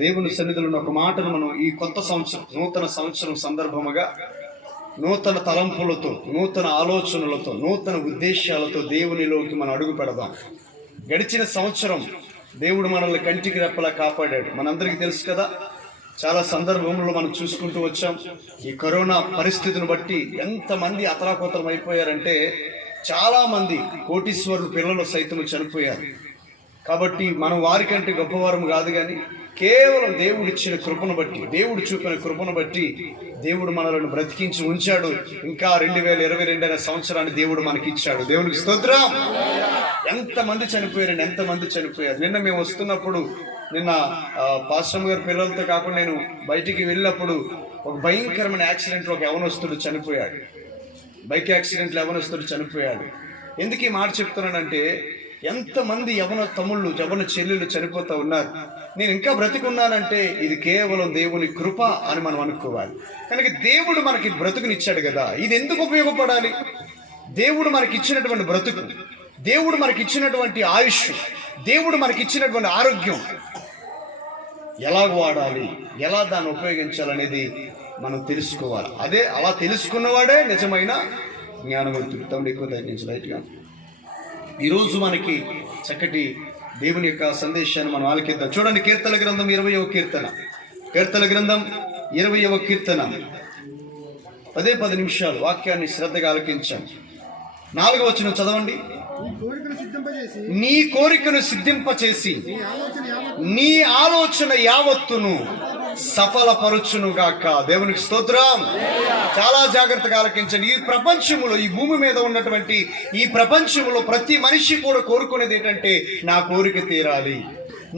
దేవుని సన్నిధిలో ఒక మాటను మనం ఈ కొత్త సంవత్సరం, నూతన సంవత్సరం సందర్భముగా నూతన తలంపులతో, నూతన ఆలోచనలతో, నూతన ఉద్దేశాలతో దేవునిలోకి మనం అడుగు పెడదాం. గడిచిన సంవత్సరం దేవుడు మనల్ని కంటికి రెప్పలా కాపాడాడు. మనందరికీ తెలుసు కదా, చాలా సందర్భంలో మనం చూసుకుంటూ వచ్చాం. ఈ కరోనా పరిస్థితిని బట్టి ఎంతమంది అతలాకుతలం అయిపోయారంటే, చాలా మంది కోటీశ్వరులు పిల్లలు సైతం చనిపోయారు. కాబట్టి మనం వారికంటే గొప్పవారం కాదు, కానీ కేవలం దేవుడిచ్చిన కృపను బట్టి, దేవుడు చూపిన కృపను బట్టి దేవుడు మనలను బ్రతికించి ఉంచాడు. ఇంకా 2022 అనే సంవత్సరాన్ని దేవుడు మనకి ఇచ్చాడు. దేవునికి స్తోత్రం. ఎంతమంది చనిపోయారు. నిన్న మేము వస్తున్నప్పుడు, నిన్న పాస్టర్ గారి పిల్లలతో కాకుండా నేను బయటికి వెళ్ళినప్పుడు ఒక భయంకరమైన యాక్సిడెంట్లో ఒక యవనస్తుడు చనిపోయాడు. బైక్ యాక్సిడెంట్లో యవనస్తుడు చనిపోయాడు. ఎందుకు ఈ మాట చెప్తున్నానంటే, ఎంతమంది యవన తమ్ముళ్ళు, యవన చెల్లెళ్ళు చనిపోతూ ఉన్నారు. నేను ఇంకా బ్రతికున్నానంటే ఇది కేవలం దేవుని కృప అని మనం అనుకోవాలి. కనుక దేవుడు మనకి బ్రతుకునిచ్చాడు కదా, ఇది ఎందుకు ఉపయోగపడాలి? దేవుడు మనకి ఇచ్చినటువంటి బ్రతుకు, దేవుడు మనకి ఇచ్చినటువంటి ఆయుష్, దేవుడు మనకి ఇచ్చినటువంటి ఆరోగ్యం ఎలా వాడాలి, ఎలా దాన్ని ఉపయోగించాలనేది మనం తెలుసుకోవాలి. అలా తెలుసుకున్నవాడే నిజమైన జ్ఞానవంతుడు. తమ్ముడు ఎక్కువ దయచేసి ఈరోజు మనకి చక్కటి దేవుని యొక్క సందేశాన్ని మనం ఆలకిద్దాం. చూడండి, కీర్తన గ్రంథం 20వ కీర్తన, కీర్తన గ్రంథం 20వ కీర్తన 10 నిమిషాలు వాక్యాన్ని శ్రద్ధగా ఆలకించాం. 4వ వచనం చదవండి. నీ కోరికను సిద్ధింపచేసి నీ ఆలోచన యావత్తును సఫలపరుచునుగాక. దేవునికి స్తోత్రం. చాలా జాగ్రత్తగా ఆలకించండి. ఈ ప్రపంచంలో, ఈ భూమి మీద ఉన్నటువంటి ఈ ప్రపంచంలో ప్రతి మనిషి కూడా కోరుకునేది ఏంటంటే, నా కోరిక తీరాలి,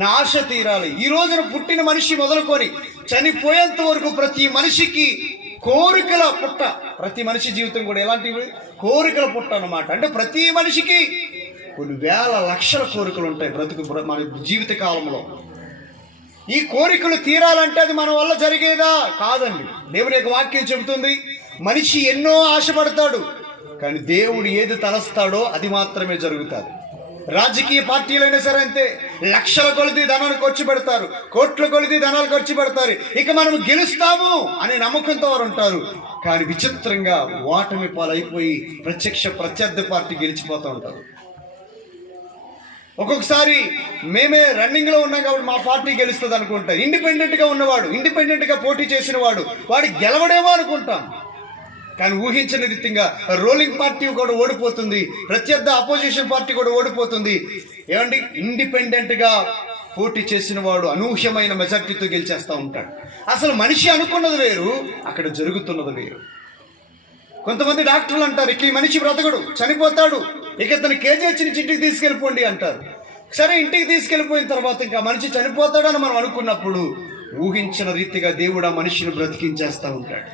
నా ఆశ తీరాలి. ఈ రోజున పుట్టిన మనిషి మొదలుకొని చనిపోయేంత వరకు ప్రతి మనిషికి కోరికల పుట్ట. ప్రతి మనిషి జీవితం కూడా ఎలాంటివి? కోరికల పుట్ట అన్నమాట. అంటే ప్రతి మనిషికి కొన్ని వేల లక్షల కోరికలు ఉంటాయి మన జీవిత కాలంలో. ఈ కోరికలు తీరాలంటే అది మన వల్ల జరిగేదా? కాదండి. దేవుని యొక్క వాక్యం చెబుతుంది, మనిషి ఎన్నో ఆశపడతాడు, కానీ దేవుడు ఏది తలస్తాడో అది మాత్రమే జరుగుతుంది. రాజకీయ పార్టీలైనా సరే అంతే, లక్షల కొలది ధనాలు ఖర్చు పెడతారు, కోట్ల కొలది ధనాలు ఖర్చు పెడతారు. ఇక మనం గెలుస్తాము అనే నమ్మకంతో వారు ఉంటారు. కానీ విచిత్రంగా ఓటమి పాలైపోయి ప్రత్యర్థి పార్టీ గెలిచిపోతూ ఉంటారు. ఒక్కొక్కసారి మేమే రన్నింగ్ లో ఉన్నాం కాబట్టి మా పార్టీ గెలుస్తుంది అనుకుంటాం. ఇండిపెండెంట్ గా ఉన్నవాడు, ఇండిపెండెంట్ గా పోటీ చేసిన వాడు గెలవడేమో అనుకుంటాం. కానీ ఊహించిన రీతిగా రూలింగ్ పార్టీ కూడా ఓడిపోతుంది, ప్రత్యర్థి అపోజిషన్ పార్టీ కూడా ఓడిపోతుంది. ఏమండి, ఇండిపెండెంట్ గా పోటీ చేసిన వాడు అనూహ్యమైన మెజార్టీతో గెలిచేస్తూ ఉంటాడు. అసలు మనిషి అనుకున్నది వేరు, అక్కడ జరుగుతున్నది వేరు. కొంతమంది డాక్టర్లు అంటారు, ఇక ఈ మనిషి బ్రతకడు, చనిపోతాడు, ఇక అతను కేజీహెచ్ నుంచి ఇంటికి తీసుకెళ్ళిపోండి అంటారు. సరే, ఇంటికి తీసుకెళ్ళిపోయిన తర్వాత ఇంకా మనిషి చనిపోతాడని మనం అనుకున్నప్పుడు ఊహించిన రీతిగా దేవుడు ఆ మనిషిని బ్రతికించేస్తూ ఉంటాడు.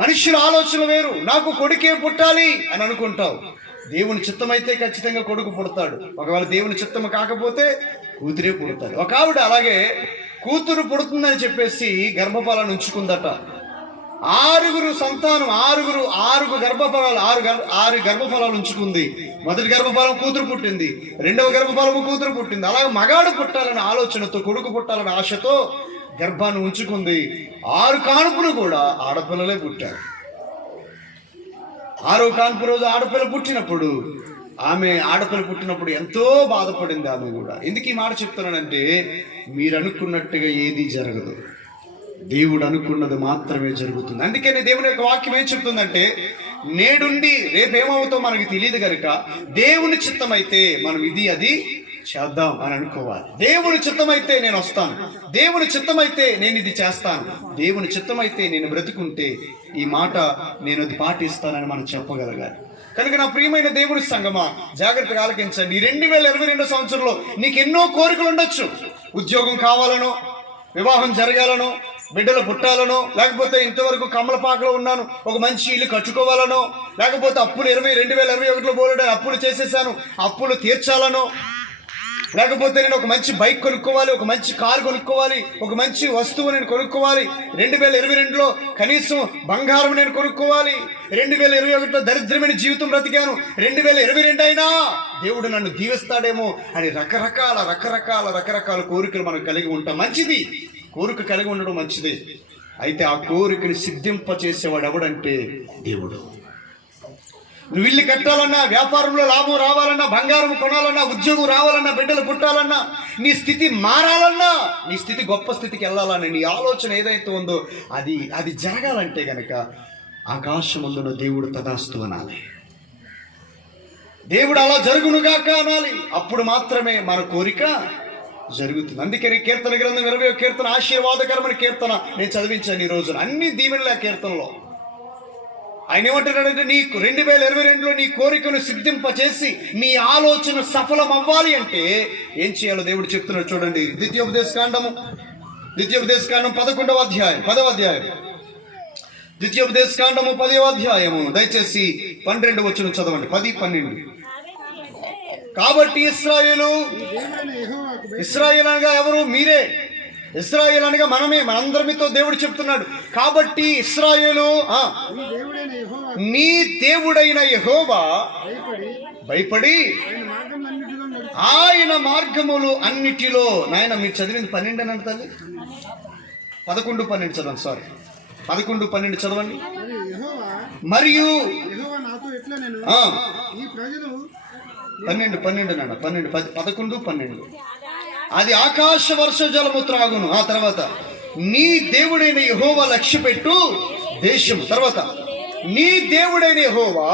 మనుషుల ఆలోచన వేరు. నాకు కొడుకే పుట్టాలి అని అనుకుంటావు. దేవుని చిత్తమైతే ఖచ్చితంగా కొడుకు పుడతాడు. ఒకవేళ దేవుని చిత్తం కాకపోతే కూతురే పుడతాడు. ఒక ఆవిడ అలాగే కూతురు పుడుతుందని చెప్పేసి గర్భఫలాన్ని ఉంచుకుందట. 6 సంతానం, 6 గర్భఫలాలు ఉంచుకుంది. మొదటి గర్భఫలం కూతురు పుట్టింది, రెండవ గర్భఫలము కూతురు పుట్టింది. అలాగే మగాడు పుట్టాలనే ఆలోచనతో, కొడుకు పుట్టాలనే ఆశతో గర్భాన్ని ఉంచుకుంది. 6 కానుపులు కూడా ఆడపిల్లలే పుట్టారు. 6వ కానుపు రోజు ఆడపిల్ల పుట్టినప్పుడు ఎంతో బాధపడింది ఆమె కూడా. ఎందుకు ఈ మాట చెప్తున్నానంటే, మీరు అనుకున్నట్టుగా ఏది జరగదు, దేవుడు అనుకున్నది మాత్రమే జరుగుతుంది. అందుకని దేవుని యొక్క వాక్యం ఏం చెప్తుందంటే, నేడుండి రేపేమవుతావు మనకి తెలియదు కనుక దేవుని చిత్తమైతే మనం అది చేద్దాం అని అనుకోవాలి. దేవుని చిత్తమైతే నేను వస్తాను, దేవుని చిత్తమైతే నేను ఇది చేస్తాను, దేవుని చిత్తమైతే నేను బ్రతికుంటే ఈ మాట నేను అది పాటిస్తానని మనం చెప్పగలగాలి. కనుక నా ప్రియమైన దేవుని సంగమా, జాగ్రత్తగా ఆలకించండి. 2022 సంవత్సరంలో నీకు ఎన్నో కోరికలు ఉండొచ్చు. ఉద్యోగం కావాలనో, వివాహం జరగాలనో, బిడ్డలు పుట్టాలనో, లేకపోతే ఇంతవరకు కమలపాకలో ఉన్నాను ఒక మంచి ఇల్లు కట్టుకోవాలనో, లేకపోతే అప్పులు 2021లో బోలెడు అప్పులు చేసేసాను, అప్పులు తీర్చాలనో, లేకపోతే నేను ఒక మంచి బైక్ కొనుక్కోవాలి, ఒక మంచి కారు కొనుక్కోవాలి, ఒక మంచి వస్తువు నేను కొనుక్కోవాలి. 2022లో కనీసం బంగారం నేను కొనుక్కోవాలి. 2021లో దరిద్రమైన జీవితం బ్రతికాను, 2022 అయినా దేవుడు నన్ను దీవిస్తాడేమో అని రకరకాల కోరికలు మనం కలిగి ఉంటాం. మంచిది, కోరిక కలిగి ఉండడం మంచిది. అయితే ఆ కోరికను సిద్ధింపచేసేవాడు ఎవడంటే దేవుడు. నువ్వు ఇల్లు కట్టాలన్నా, వ్యాపారంలో లాభం రావాలన్నా, బంగారం కొనాలన్నా, ఉద్యోగం రావాలన్నా, బిడ్డలు పుట్టాలన్నా, నీ స్థితి మారాలన్నా, నీ స్థితి గొప్ప స్థితికి వెళ్ళాలని నీ ఆలోచన ఏదైతే ఉందో అది జరగాలంటే గనక ఆకాశమందున దేవుడు తదాస్తు అనాలి. దేవుడు అలా జరుగునుగాక అనాలి. అప్పుడు మాత్రమే మన కోరిక జరుగుతుంది. అందుకని కీర్తన గ్రంథం 20వ కీర్తన ఆశీర్వాదకరమైన కీర్తన నేను చదివించాను ఈ రోజున. అన్ని దీవెనలే ఆ కీర్తనలో. ఆయన ఏమంటున్నాడంటే, నీ 2022లో నీ కోరికను సిద్ధింపచేసి నీ ఆలోచన సఫలం అవ్వాలి అంటే ఏం చేయాలో దేవుడు చెప్తున్నాడు. చూడండి, ద్వితీయోపదేశకాండం 11వ అధ్యాయం 10వ అధ్యాయం. ద్వితీయోపదేశకాండము 10వ అధ్యాయము దయచేసి 12 వచనం చదవండి. 10-12. కాబట్టి ఇశ్రాయేలు అనగా ఎవరు? మీరే. ఇశ్రాయేలు అనగా మనమే, మనందరితో దేవుడు చెప్తున్నాడు. కాబట్టి ఇశ్రాయేలు, నీ దేవుడైన యెహోవా భయపడి ఆయన మార్గములు అన్నిటిలో. నాయన మీరు చదివింది 12 అని అంటారు. 11-12 చదవండి. సారీ, 11-12 చదవండి. మరియు 12 నాన్న 11-12 అది ఆకాశ వర్ష జలము త్రాగును. ఆ తర్వాత నీ దేవుడైన యెహోవా లక్ష్యపెట్టు దేశము. తర్వాత నీ దేవుడైన యెహోవా,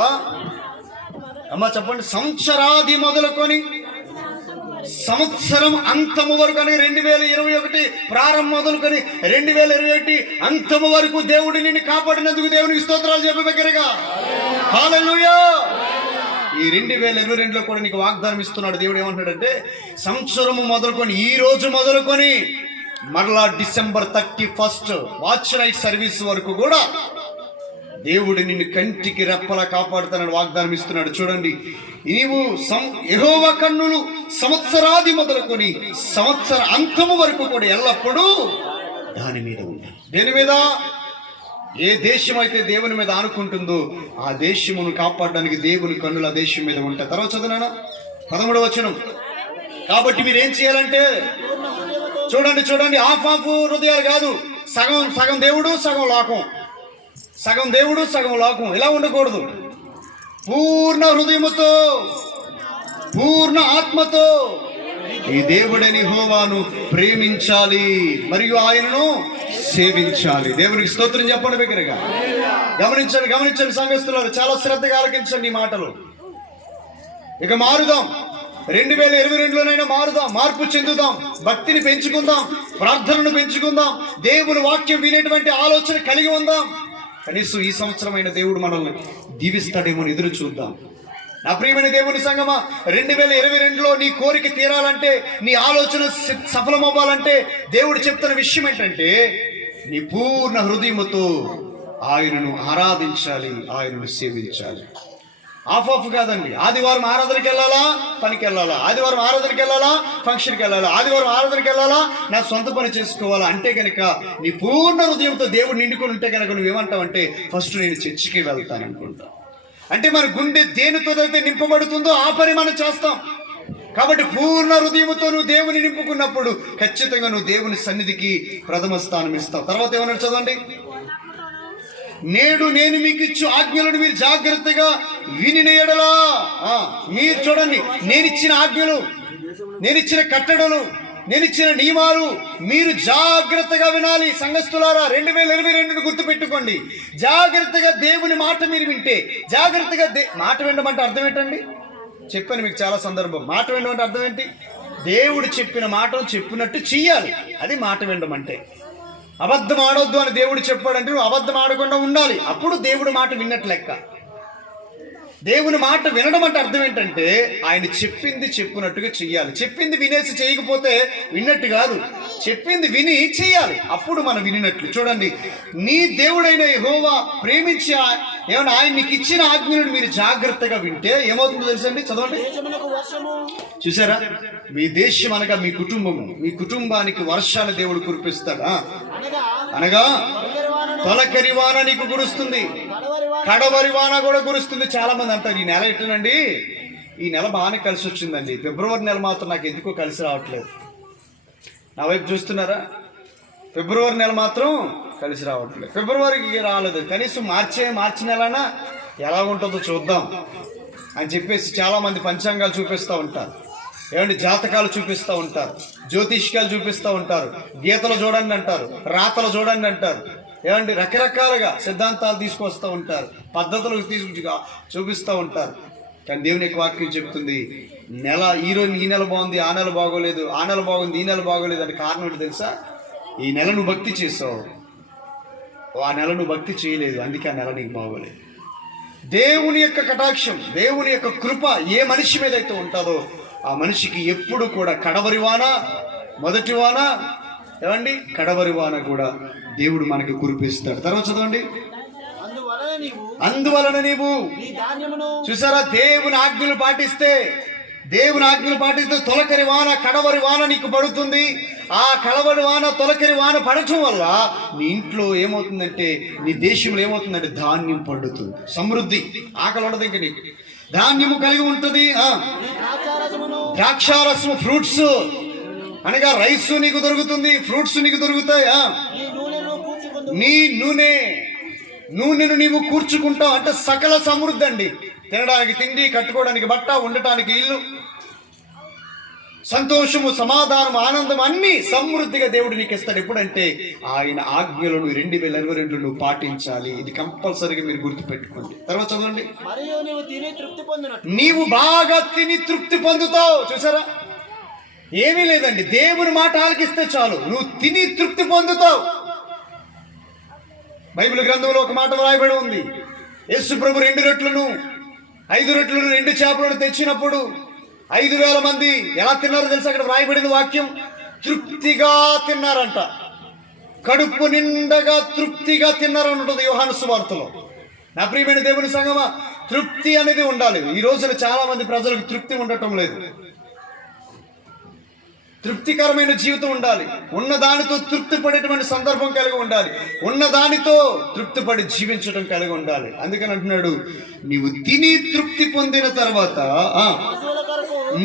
అమ్మ చెప్పండి, సంవత్సరాది మొదలుకొని సంవత్సరం అంతము వరకు, అని 2021 ప్రారంభం మొదలుకొని 2021 అంతము వరకు దేవుడు నిన్ను కాపాడినందుకు దేవునికి స్తోత్రాలు చెప్పే దగ్గరగా. హల్లెలూయా. ఈ 2022లో కూడా నీకు వాగ్దానం ఇస్తున్నాడు దేవుడు. ఏమంటాడంటే, సంవత్సరము మొదలుకొని, ఈ రోజు మొదలుకొని మరలా డిసెంబర్ 31 వాచ్ నైట్ సర్వీస్ వరకు కూడా దేవుడు నిన్ను కంటికి రెప్పలా కాపాడుతానని వాగ్దానం ఇస్తున్నాడు. చూడండి, నీవు యెహోవా కన్నులు సంవత్సరాది మొదలుకొని సంవత్సర అంతము వరకు కూడా ఎల్లప్పుడూ దాని మీద ఉంటాయి. దేని మీద? ఏ దేశం అయితే దేవుని మీద ఆనుకుంటుందో ఆ దేశమును కాపాడడానికి దేవుని కన్నులు ఆ దేశం మీద ఉంటాయి. తర్వాత చదువునా 13వ వచనం. కాబట్టి మీరు ఏం చేయాలంటే, చూడండి, హాఫ్ హృదయాలు కాదు, సగం దేవుడు సగం లోకం, సగం దేవుడు సగం లోకం. ఇలా ఉండకూడదు. పూర్ణ హృదయముతో, పూర్ణ ఆత్మతో ఈ దేవుడని యెహోవాను ప్రేమించాలి మరియు ఆయనను సేవించాలి. దేవునికి స్తోత్రం చెప్పండి బిగ్గరగా. గమనించండి సంఘస్థులారు, చాలా శ్రద్ధగా ఆలకించండి ఈ మాటలు. ఇక మారుదాం. 2022లోనైనా మారుదాం, మార్పు చెందుదాం, భక్తిని పెంచుకుందాం, ప్రార్థనను పెంచుకుందాం, దేవుని వాక్యం వినేటువంటి ఆలోచన కలిగి ఉందాం. కనీసం ఈ సంవత్సరమైన దేవుడు మనల్ని దీవిస్తాడేమో ఎదురు చూద్దాం. నా ప్రియమైన దేవుని సంగమా, 2022లో నీ కోరిక తీరాలంటే, నీ ఆలోచన సఫలం అవ్వాలంటే దేవుడు చెప్తున్న విషయం ఏంటంటే, నీ పూర్ణ హృదయముతో ఆయనను ఆరాధించాలి, ఆయనను సేవించాలి. ఆఫ్ కాదండి. ఆదివారం ఆరాధనకి వెళ్ళాలా, పనికి వెళ్ళాలా, ఆదివారం ఆరాధనకి వెళ్ళాలా, ఫంక్షన్కి వెళ్ళాలా, ఆదివారం ఆరాధనకి వెళ్ళాలా, నా సొంత పని చేసుకోవాలా అంటే కనుక నీ పూర్ణ హృదయంతో దేవుడు నిండుకొని ఉంటే కనుక నువ్వేమంటావంటే, ఫస్ట్ నేను చర్చికి వెళ్తాను అనుకుంటా. అంటే మన గుండె దేనితోనైతే నింపబడుతుందో ఆ పని మనం చేస్తాం. కాబట్టి పూర్ణ హృదయంతో నువ్వు దేవుని నింపుకున్నప్పుడు ఖచ్చితంగా నువ్వు దేవుని సన్నిధికి ప్రథమ స్థానం ఇస్తావు. తర్వాత ఏమన్నాడు చదవండి. నేడు నేను మీకు ఇచ్చు ఆజ్ఞలను మీరు జాగ్రత్తగా వినిన యెడల. మీరు చూడండి, నేనిచ్చిన ఆజ్ఞలు, నేనిచ్చిన కట్టడలు, నేనిచ్చిన నియమాలు మీరు జాగ్రత్తగా వినాలి. సంఘస్థులారా, 2022ను గుర్తు పెట్టుకోండి. జాగ్రత్తగా దేవుని మాట మీరు వింటే, జాగ్రత్తగా మాట వినమంటే అర్థం ఏంటండి? చెప్పాను మీకు చాలా సందర్భం. మాట వినమంటే అర్థం ఏంటి? దేవుడు చెప్పిన మాటను చెప్పినట్టు చెయ్యాలి. అది మాట వినడం అంటే. అబద్ధం ఆడొద్దు అని దేవుడు చెప్పాడంటే నువ్వు అబద్ధం ఆడకుండా ఉండాలి. అప్పుడు దేవుడు మాట విన్నట్టు లెక్క. దేవుని మాట వినడం అంటే అర్థం ఏంటంటే ఆయన చెప్పింది చెప్పినట్టుగా చెయ్యాలి. చెప్పింది వినేసి చేయకపోతే విన్నట్టు కాదు, చెప్పింది విని చెయ్యాలి, అప్పుడు మనం వినినట్లు. చూడండి, నీ దేవుడైన యెహోవా ప్రేమించి ఏమన్నా ఆయన నీకు ఇచ్చిన ఆజ్ఞలను మీరు జాగ్రత్తగా వింటే ఏమవుతుందో తెలుసండి, చదవండి. చూసారా, మీ దేశం అనగా మీ కుటుంబము, మీ కుటుంబానికి వర్షాలు దేవుడు కురిపిస్తాడా అనగా తొలకరి వాన నీకు కురుస్తుంది, కడవరి వాన కూడా కురుస్తుంది. చాలా మంది అంటారు ఈ నెల ఎట్టునండి, ఈ నెల బాగానే కలిసి వచ్చిందండి, ఫిబ్రవరి నెల మాత్రం నాకు ఎందుకో కలిసి రావట్లేదు. నా వైపు చూస్తున్నారా, ఫిబ్రవరి నెల మాత్రం కలిసి రావట్లేదు, ఫిబ్రవరికి రాలేదు, కనీసం మార్చి నెలనా ఎలా ఉంటుందో చూద్దాం అని చెప్పేసి చాలా మంది పంచాంగాలు చూపిస్తూ ఉంటారు, ఏమండి జాతకాలు చూపిస్తూ ఉంటారు, జ్యోతిష్కాలు చూపిస్తూ ఉంటారు, గీతలు చూడండి అంటారు, రాతలు చూడండి అంటారు, ఏమండి రకరకాలుగా సిద్ధాంతాలు తీసుకొస్తూ ఉంటారు, పద్ధతులు చూపిస్తూ ఉంటారు. కానీ దేవుని యొక్క వాక్యం చెప్తుంది, నెల ఈరోజు ఈ నెల బాగుంది, ఆ నెల బాగోలేదు, ఆ నెల బాగుంది, ఈ నెల బాగోలేదు అంటే కారణం ఏంటి తెలుసా? ఈ నెల నువ్వు భక్తి చేసావు, ఆ నెల నువ్వు భక్తి చేయలేదు, అందుకే ఆ నెల నీకు బాగోలేదు. దేవుని యొక్క కటాక్షం, దేవుని యొక్క కృప ఏ మనిషి మీద అయితే ఉంటుందో ఆ మనిషికి ఎప్పుడు కూడా కడవరి వాన, మొదటి వాన, ఏమండి కడవరి వాన కూడా దేవుడు మనకి కురిపిస్తాడు. తర్వాత చదవండి, అందువలన నీవు చూసారా, దేవుని ఆజ్ఞలు పాటిస్తే తొలకరి వాన, కడవరి వాన నీకు పడుతుంది. ఆ కడవరి వాన, తొలకరి వాన పడటం వల్ల నీ ఇంట్లో ఏమవుతుందంటే, నీ దేశంలో ఏమవుతుందంటే ధాన్యం పండుతుంది, సమృద్ధి, ఆకలి ఉండదు ఇంక నీకు, ధాన్యము కలిగి ఉంటుంది. ద్రాక్షారసము, ఫ్రూట్స్ అనగా రైస్ నీకు దొరుకుతుంది, ఫ్రూట్స్ నీకు దొరుకుతాయి. నీ నూనెను నీవు కూర్చుకుంటావు అంటే సకల సమృద్ధి అండి. తినడానికి తిండి, కట్టుకోవడానికి బట్ట, ఉండటానికి ఇల్లు, సంతోషము, సమాధానం, ఆనందం అన్ని సమృద్ధిగా దేవుడు నీకు ఇస్తాడు. ఎప్పుడంటే ఆయన ఆజ్ఞలను 2022 నువ్వు పాటించాలి. ఇది కంపల్సరీగా మీరు గుర్తుపెట్టుకోండి. తర్వాత చదవండి, నీవు బాగా తిని తృప్తి పొందుతావు. చూసారా, ఏమీ లేదండి, దేవుని మాట ఆలకిస్తే చాలు, నువ్వు తిని తృప్తి పొందుతావు. బైబిల్ గ్రంథంలో ఒక మాట వ్రాయబడి ఉంది, యేసు ప్రభు 2 రొట్టెలను 5 రొట్టెలను 2 చేపలను తెచ్చినప్పుడు 5,000 మంది ఎలా తిన్నారో తెలుసు. అక్కడ వ్రాయబడిన వాక్యం, తృప్తిగా తిన్నారంట, కడుపు నిండగా తృప్తిగా తిన్నారని ఉంటుంది యోహాను సువార్తలో. నా ప్రియమైన దేవుని సంగమా, తృప్తి అనేది ఉండాలి. ఈ రోజున చాలా మంది ప్రజలకు తృప్తి ఉండటం లేదు. తృప్తికరమైన జీవితం ఉండాలి, ఉన్నదానితో తృప్తి పడేటువంటి సందర్భం కలిగి ఉండాలి, ఉన్నదానితో తృప్తిపడి జీవించడం కలిగి ఉండాలి. అందుకని అంటున్నాడు, నీవు తిని తృప్తి పొందిన తర్వాత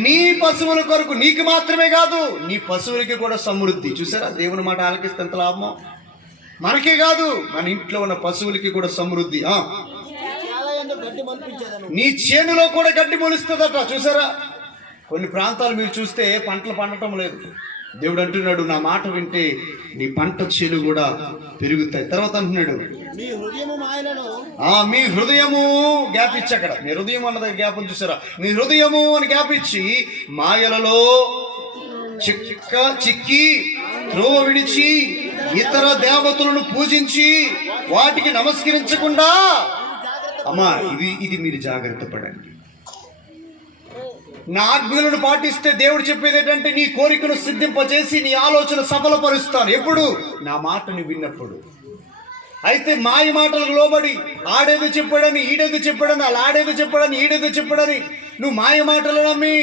నీ పశువుల కొరకు, నీకు మాత్రమే కాదు నీ పశువులకి కూడా సమృద్ధి. చూసారా, దేవుని మాట ఆలకిస్తే ఎంత లాభమో, మనకే కాదు మన ఇంట్లో ఉన్న పశువులకి కూడా సమృద్ధి. నీ చేనులో కూడా గడ్డి మొలుస్తుందట. చూసారా, కొన్ని ప్రాంతాలు మీరు చూస్తే పంటలు పండటం లేదు. దేవుడు అంటున్నాడు, నా మాట వింటే నీ పంట చేలు కూడా పెరుగుతాయి. తర్వాత అంటున్నాడు, మీ హృదయము గ్యాప్ ఇచ్చి, అక్కడ మీ హృదయం అన్నది గ్యాప్ చూసారా, మీ హృదయము అని గ్యాప్ ఇచ్చి మాయలలో చిక్కి త్రోవ విడిచి ఇతర దేవతలను పూజించి వాటికి నమస్కరించకుండా, అమ్మా ఇది మీరు జాగ్రత్త పడండి. నా ఆజ్ఞలను పాటిస్తే దేవుడు చెప్పేది ఏంటంటే, నీ కోరికను సిద్ధింపజేసి నీ ఆలోచన సఫలపరుస్తాను. ఎప్పుడు? నా మాటను విన్నప్పుడు. అయితే మాయ మాటలకు లోబడి ఆడేది చెప్పాడని ఈడేది చెప్పాడని, అలా ఆడేది చెప్పాడని ఈడేది చెప్పాడని నువ్వు మాయ మాటలు నమ్మి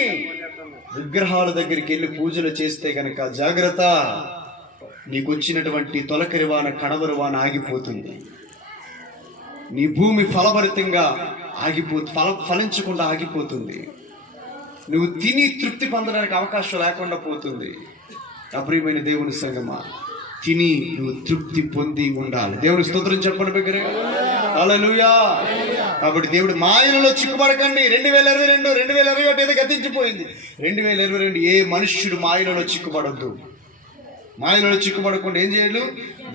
విగ్రహాల దగ్గరికి వెళ్ళి పూజలు చేస్తే గనక జాగ్రత్త, నీకు వచ్చినటువంటి తొలకరి వాన, కడవరి వాన ఆగిపోతుంది. నీ భూమి ఫలభరితంగా ఫలించకుండా ఆగిపోతుంది. నువ్వు తిని తృప్తి పొందడానికి అవకాశం లేకుండా పోతుంది. అప్రియమైన దేవుని సంగమా, తిని నువ్వు తృప్తి పొంది ఉండాలి. దేవుని స్తోత్రం చెప్పండి బిగ్గరగా, హల్లెలూయా. కాబట్టి దేవుడు మాయలలో చిక్కుపడకండి. 2021 ఏదో గతించిపోయింది. 2022 ఏ మనుష్యుడు మాయలలో చిక్కుపడద్దు. మాయలలో చిక్కుపడకుండా ఏం చేయాలి?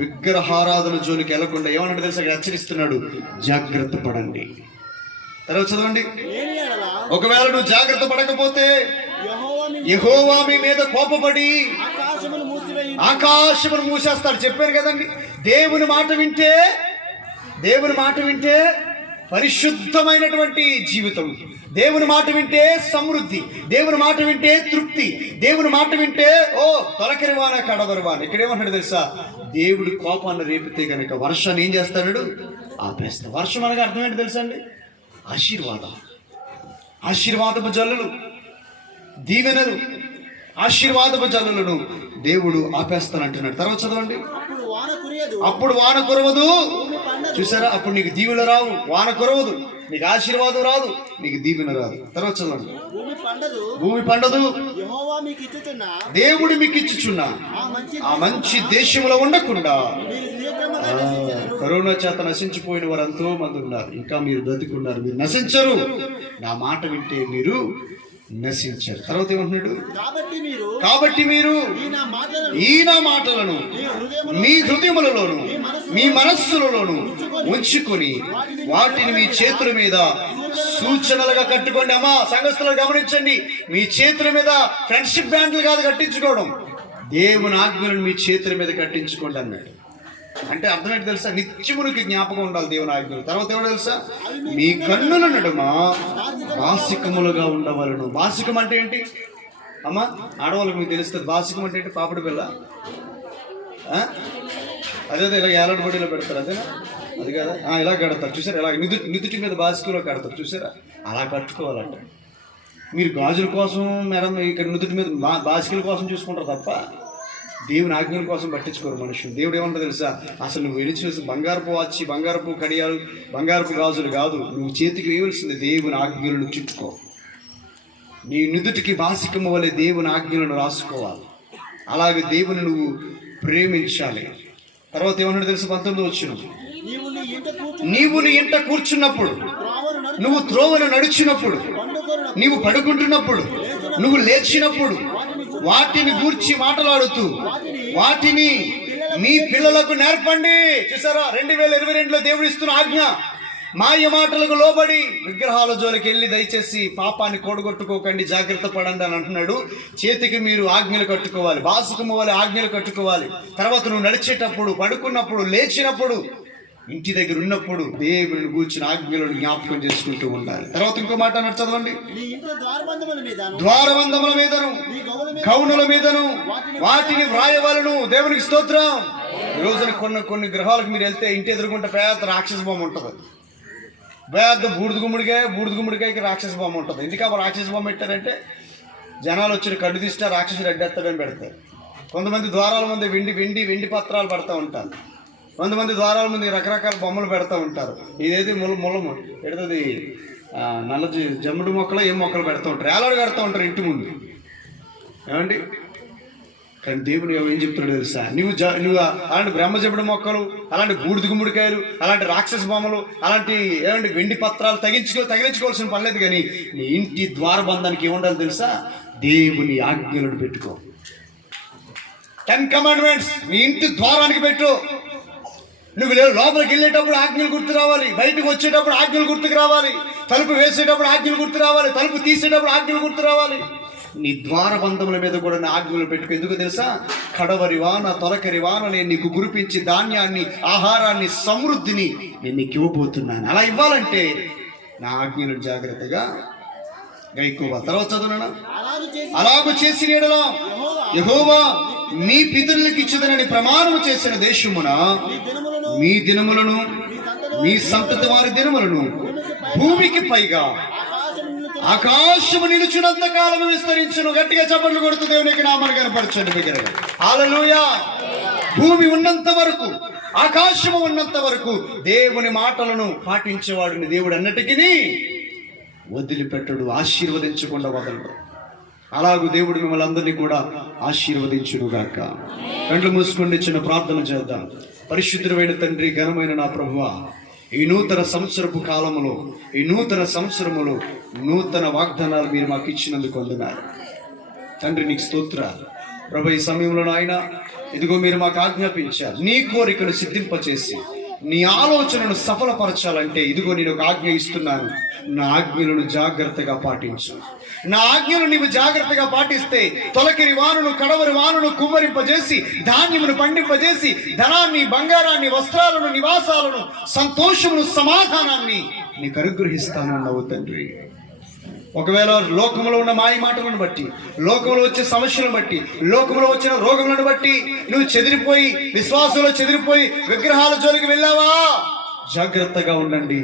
విగ్రహారాధన జోలికి వెళ్లకుండా ఏమన్నాడు తెలుసా, హెచ్చరిస్తున్నాడు, జాగ్రత్త పడండి. తర్వాత చదవండి, ఒకవేళ నువ్వు జాగ్రత్త పడకపోతే యెహోవా మీ మీద కోపపడి ఆకాశమును మూసేస్తాడు. చెప్పారు కదండి, దేవుని మాట వింటే పరిశుద్ధమైనటువంటి జీవితం. దేవుని మాట వింటే సమృద్ధి, దేవుని మాట వింటే తృప్తి, దేవుని మాట వింటే తొలకరి వాన కడవరి వాన. ఇక్కడేమంటాడు తెలుసా? దేవుడి కోపాన్ని రేపితే కనుక వర్షాన్ని ఏం చేస్తాడు? ఆపేస్తాడు. వర్షం అనగా అర్థం ఏంటి తెలుసా అండి? ఆశీర్వాదం, ఆశీర్వాదపు జల్లులు, దీవెనలు, ఆశీర్వాదపు జల్లులను దేవుడు ఆపేస్తానంటున్నాడు. తర్వాత చదవండి. అప్పుడు వాన కురవదు. చూసారా? అప్పుడు నీకు దీవెన రావు, వాన కురవదు, నీకు ఆశీర్వాదం రాదు, నీకు దీవెన రాదు. తర్వాత చదవండి. భూమి పండదు, దేవుడు మీకు ఇచ్చుచున్నా ఆ మంచి దేశంలో ఉండకుండా. కరోనా చేత నశించిపోయిన వారు ఎంతో మంది ఉన్నారు, ఇంకా మీరు బ్రతికున్నారు, మీరు నశించరు. నా మాట వింటే మీరు నశించారు. తర్వాత ఏమంటున్నాడు? కాబట్టి మీరు ఈ నా మాటలను మీ హృదయములలోను మీ మనస్సులలోను ఉంచుకొని వాటిని మీ చేతుల మీద సూచనలుగా కట్టుకోండి. అమ్మా సంఘస్థులు గమనించండి, మీ చేతుల మీద ఫ్రెండ్షిప్ బ్యాండ్లు కాదు కట్టించుకోవడం, దేవుని ఆజ్ఞలను మీ చేతుల మీద కట్టించుకోండి అన్నాడు. అంటే అర్థం ఏంటి తెలుసా? నిత్యమునికి జ్ఞాపకం ఉండాలి దేవుని ఆజ్ఞలు. తర్వాత ఏమో తెలుసా? మీ కన్నుల నడుమ బాసికములుగా ఉండవలను. బాసికం అంటే ఏంటి అమ్మా? ఆడవాళ్ళకి మీకు తెలుస్తుంది. బాసికం అంటే ఏంటి? పాపడి పిల్ల, అదే ఇలా ఏలాడబడిలో పెడతారు, అదేనా? అది కదా, ఇలా కడతారు చూసారా? ఇలా నిదుటి మీద బాసికంలో కడతారు చూసారా? అలా కట్టుకోవాలంట. మీరు గాజుల కోసం మేడం ఇక్కడ నుదుటి మీద బాసికల కోసం చూసుకుంటారు తప్ప దేవుని ఆజ్ఞల కోసం పట్టించుకోరు మనుషులు. దేవుడు ఏమంటారు తెలుసా? అసలు నువ్వు వెళ్ళి చూసి బంగారపు వాచి, బంగారపు కడియాలు, బంగారపు గాజులు కాదు, నువ్వు చేతికి వేయవలసింది దేవుని ఆజ్ఞలను చుట్టుకో. నీ నుదుటికి బాసికము వలె దేవుని ఆజ్ఞలను రాసుకోవాలి. అలాగే దేవుని నువ్వు ప్రేమించాలి. తర్వాత ఏమన్నాడు తెలుసు? 19వ వచనం. నీవు నీ ఇంట కూర్చున్నప్పుడు, నువ్వు త్రోవను నడిచినప్పుడు, నీవు పడుకుంటున్నప్పుడు, నువ్వు లేచినప్పుడు వాటిని గూర్చి మాట్లాడుతూ వాటిని మీ పిల్లలకు నేర్పండి. చూసారా? 2022లో దేవుడు ఇస్తున్న ఆజ్ఞ. మాయ మాటలకు లోబడి విగ్రహాల జోలికి వెళ్ళి దయచేసి పాపాన్ని కూడగొట్టుకోకండి, జాగ్రత్త పడండి అని అంటున్నాడు. చేతికి మీరు ఆజ్ఞలు కట్టుకోవాలి, బాసికము వలె ఆజ్ఞలు కట్టుకోవాలి. తర్వాత నువ్వు నడిచేటప్పుడు, పడుకున్నప్పుడు, లేచినప్పుడు, ఇంటి దగ్గర ఉన్నప్పుడు దేవుని గూర్చిన ఆజ్ఞలను జ్ఞాపకం చేసుకుంటూ ఉండాలి. తర్వాత ఇంకో మాట అన్నట్టు చదవండి. ద్వారబంధముల మీదను కౌనుల మీదను వాటిని వ్రాయవలను. దేవునికి స్తోత్రం. ఈ రోజున కొన్ని గృహాలకు మీరు వెళ్తే ఇంటి ఎదురుకుంటే పెద్ద రాక్షస బొమ్మ ఉంటుంది. పెద్ద బూడిద గుమ్మడికాయకి రాక్షస బొమ్మ ఉంటుంది. ఎందుకు ఆ రాక్షస బొమ్మ పెట్టారంటే జనాలు వచ్చిన కళ్ళు తీస్తే రాక్షసుడు అడ్డేస్తాడని పెడతారు. కొంతమంది ద్వారాల ముందు వెండి పత్రాలు పెడతా ఉంటారు. కొంతమంది ద్వారాల ముందు రకరకాల బొమ్మలు పెడతా ఉంటారు. ఇదేది ముళ్ళము పెడుతుంది, నల్ల జమ్ముడు మొక్కలు ఏం మొక్కలు పెడతా ఉంటారు, ఏలాడు కడతా ఉంటారు ఇంటి ముందు. ఏమండి? కానీ దేవుడు ఏం చెప్తున్నాడు తెలుసా? నువ్వు అలాంటి బ్రహ్మజముడి మొక్కలు, అలాంటి బూడిద గుమ్మడికాయలు, అలాంటి రాక్షస బొమ్మలు, అలాంటి ఏమంటే వెండి పత్రాలు తగిలించుకోవాల్సిన పని లేదు. కానీ నీ ఇంటి ద్వారబంధానికి ఏముండాలి తెలుసా? దేవుని ఆజ్ఞలను పెట్టుకో. 10 కమాండ్మెంట్స్ నీ ఇంటి ద్వారానికి పెట్టు. నువ్వు లోపలికి వెళ్ళేటప్పుడు ఆజ్ఞలు గుర్తు రావాలి, బయటకు వచ్చేటప్పుడు ఆజ్ఞలు గుర్తుకు రావాలి, తలుపు వేసేటప్పుడు ఆజ్ఞలు గుర్తు రావాలి, తలుపు తీసేటప్పుడు ఆజ్ఞలు గుర్తు రావాలి. నీ ద్వారబంధముల మీద కూడా నా ఆజ్ఞలు పెట్టుకో. ఎందుకు తెలుసా? కడవరి వాన, తొలకరి వాన నేను నీకు కురిపించి ధాన్యాన్ని, ఆహారాన్ని, సమృద్ధిని నేను నీకు ఇవ్వబోతున్నాను. అలా ఇవ్వాలంటే నా ఆజ్ఞలను జాగ్రత్తగా గైకోవాలి. తర్వాత చదువునా? అలాగూ చేసిన యెడల యెహోవా మీ పితరులకు ఇచ్చుదనని ప్రమాణము చేసిన దేశమున మీ దినములను, మీ సంతతి వారి దినములను భూమికి పైగా ఆకాశము నిలుచున్నంత కాలము విస్తరించును. గట్టిగా చప్పట్లు కొడుతూ దేవునికి నామాన్ని కనపరచండి బిడ్డలారా. హల్లెలూయా. భూమి ఉన్నంత వరకు, ఆకాశము ఉన్నంత వరకు దేవుని మాటలను పాటించేవాడిని దేవుడు అన్నటికీ వదిలిపెట్టడు, ఆశీర్వదించకుండా వదలడు. అలాగూ దేవుడు మిమ్మల్ని అందరినీ కూడా ఆశీర్వదించునుగాక. కండ్లు మూసుకొని చిన్న ప్రార్థన చేద్దాం. పరిశుద్ధుడైన తండ్రి, ఘనమైన నా ప్రభువా, ఈ నూతన సంవత్సరపు కాలములో, ఈ నూతన సంవత్సరములో నూతన వాగ్దానాలు మీరు మాకు ఇచ్చినందుకు వందనాలు తండ్రి. నీకు స్తోత్రాలు ప్రభు. ఈ సమయంలో నాయన ఇదిగో మీరు మాకు ఆజ్ఞాపించారు, నీ కోరికను సిద్ధింపచేసి నీ ఆలోచనను సఫలపరచాలంటే ఇదిగో నేను ఒక ఆజ్ఞ ఇస్తున్నాను. నా ఆజ్ఞలను జాగ్రత్తగా పాటించు. నా ఆజ్ఞలు నీవు జాగ్రత్తగా పాటిస్తే తొలకరి వానను, కడవరి వానను కుమ్మరింపజేసి, ధాన్యమును పండింపజేసి, ధనాన్ని, బంగారాన్ని, వస్త్రాలను, నివాసాలను, సంతోషమును, సమాధానాన్ని నీకు అనుగ్రహిస్తానన్నావు తండ్రి. ఒకవేళ లోకంలో ఉన్న మాయ మాటలను బట్టి, లోకంలో వచ్చే సమస్యలను బట్టి, లోకంలో వచ్చిన రోగములను బట్టి నువ్వు చెదిరిపోయి, విశ్వాసంలో చెదిరిపోయి విగ్రహాల జోలికి వెళ్ళావా? జాగ్రత్తగా ఉండండి.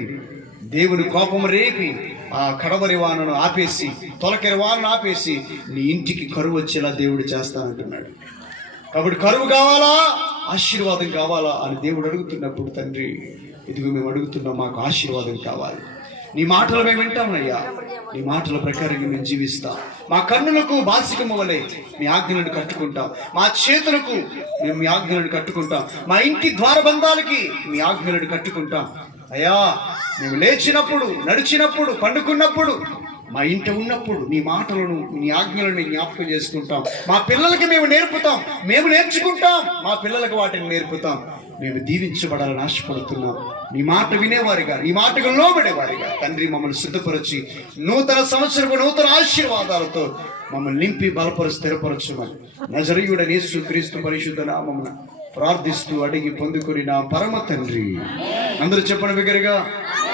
దేవుని కోపం రేపి ఆ కడవరి వానను ఆపేసి, తొలకరి వానను ఆపేసి నీ ఇంటికి కరువు వచ్చేలా దేవుడు చేస్తానంటున్నాడు. కాబట్టి కరువు కావాలా, ఆశీర్వాదం కావాలా అని దేవుడు అడుగుతున్నప్పుడు, తండ్రి ఇదిగో మేము అడుగుతున్నాం, మాకు ఆశీర్వాదం కావాలి. నీ మాటలు మేము వింటామయ్యా, నీ మాటల ప్రకారంగా మేము జీవిస్తాం. మా కన్నులకు బాసికము వలె మీ ఆజ్ఞలను కట్టుకుంటాం, మా చేతులకు మేము మీ ఆజ్ఞలను కట్టుకుంటాం, మా ఇంటి ద్వారబంధాలకి మీ ఆజ్ఞలను కట్టుకుంటాం. అయ్యా, మేము లేచినప్పుడు, నడిచినప్పుడు, పండుకున్నప్పుడు, మా ఇంట ఉన్నప్పుడు నీ మాటలను, నీ ఆజ్ఞలను జ్ఞాపకం చేసుకుంటాం. మా పిల్లలకి మేము నేర్పుతాం, మేము నేర్చుకుంటాం, మా పిల్లలకు వాటిని నేర్పుతాం. మేము దీవించబడాలని ఆశపడుతున్నాం. నీ మాట వినేవారిగా, నీ మాటకు లోబడేవారిగా తండ్రి మమ్మల్ని సిద్ధపరచి నూతన సంవత్సరపు నూతన ఆశీర్వాదాలతో మమ్మల్ని నింపి బలపరు, స్థిరపరచుమని నజరేయుడైన యేసు క్రీస్తు పరిశుద్ధ నామమున ప్రార్థిస్తూ అడిగి పొందుకొని నా పరమ తండ్రి. అందరూ చెప్పండి బిగ్గరగా.